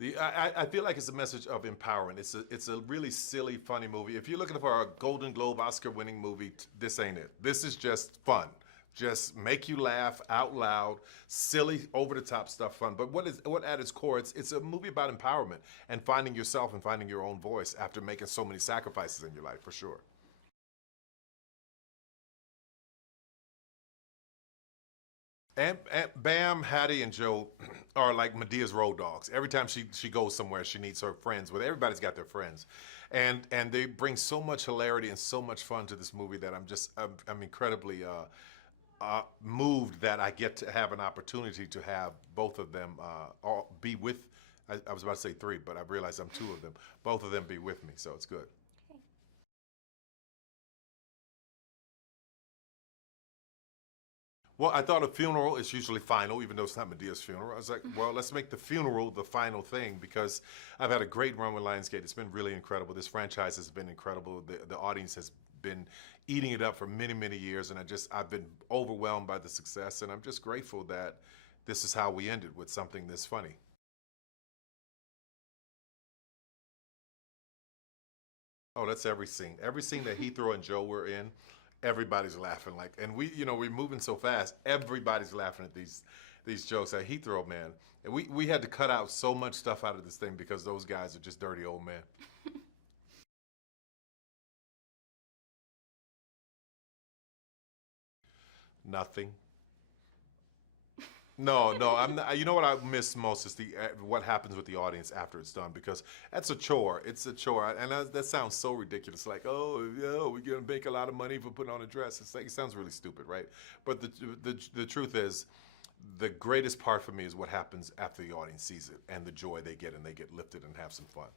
I feel like it's a message of empowerment. It's a really silly, funny movie. If you're looking for a Golden Globe Oscar-winning movie, this ain't it. This is just fun. Just make you laugh out loud, silly, over-the-top stuff, fun. But what at its core, it's a movie about empowerment and finding yourself and finding your own voice after making so many sacrifices in your life, for sure. And Bam, Hattie, and Joe are like Medea's road dogs. Every time she goes somewhere, she needs her friends. Well, everybody's got their friends, and they bring so much hilarity and so much fun to this movie that I'm incredibly moved that I get to have an opportunity to have both of them all be with. I was about to say three, but I realized I'm two of them. Both of them be with me, so it's good. Well, I thought a funeral is usually final, even though it's not Medea's funeral. I was like, well, let's make the funeral the final thing because I've had a great run with Lionsgate. It's been really incredible. This franchise has been incredible. The audience has been eating it up for many, many years, and I've been overwhelmed by the success, and I'm just grateful that this is how we ended with something this funny. Oh, that's every scene. Every scene that Heathrow and Joe were in, everybody's laughing. Like, and we're moving so fast. Everybody's laughing at these jokes at Heathrow, man. And we had to cut out so much stuff out of this thing because those guys are just dirty old men. Nothing. No, no, I'm not. You know what I miss most is the what happens with the audience after it's done because that's a chore. It's a chore, and that sounds so ridiculous. Like, oh, yeah, we're gonna make a lot of money for putting on a dress. It's like it sounds really stupid, right? But the truth is, the greatest part for me is what happens after the audience sees it and the joy they get, and they get lifted and have some fun.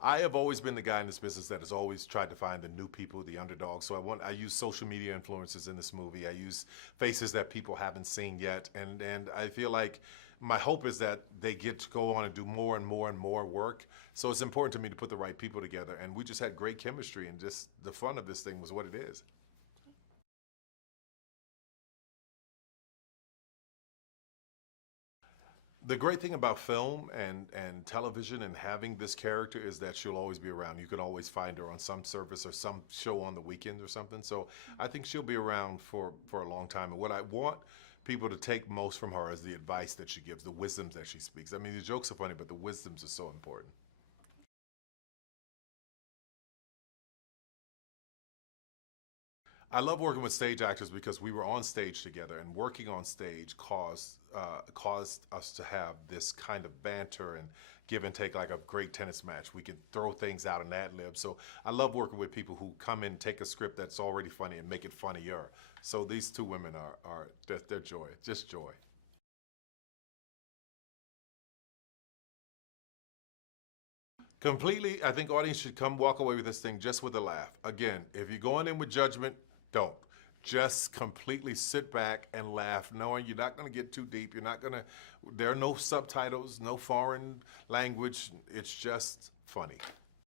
I have always been the guy in this business that has always tried to find the new people, the underdogs. So I use social media influencers in this movie. I use faces that people haven't seen yet, and I feel like my hope is that they get to go on and do more and more and more work. So it's important to me to put the right people together, and we just had great chemistry, and just the fun of this thing was what it is. The great thing about film and television and having this character is that she'll always be around. You can always find her on some service or some show on the weekend or something. So I think she'll be around for a long time. And what I want people to take most from her is the advice that she gives, the wisdoms that she speaks. I mean, the jokes are funny, but the wisdoms are so important. I love working with stage actors because we were on stage together, and working on stage caused us to have this kind of banter and give and take like a great tennis match. We can throw things out and ad lib. So I love working with people who come in, take a script that's already funny and make it funnier. So these two women are they're joy, just joy. Completely, I think audience should come walk away with this thing just with a laugh. Again, if you're going in with judgment, don't. Just completely sit back and laugh, knowing you're not going to get too deep. You're not going to, there are no subtitles, no foreign language. It's just funny.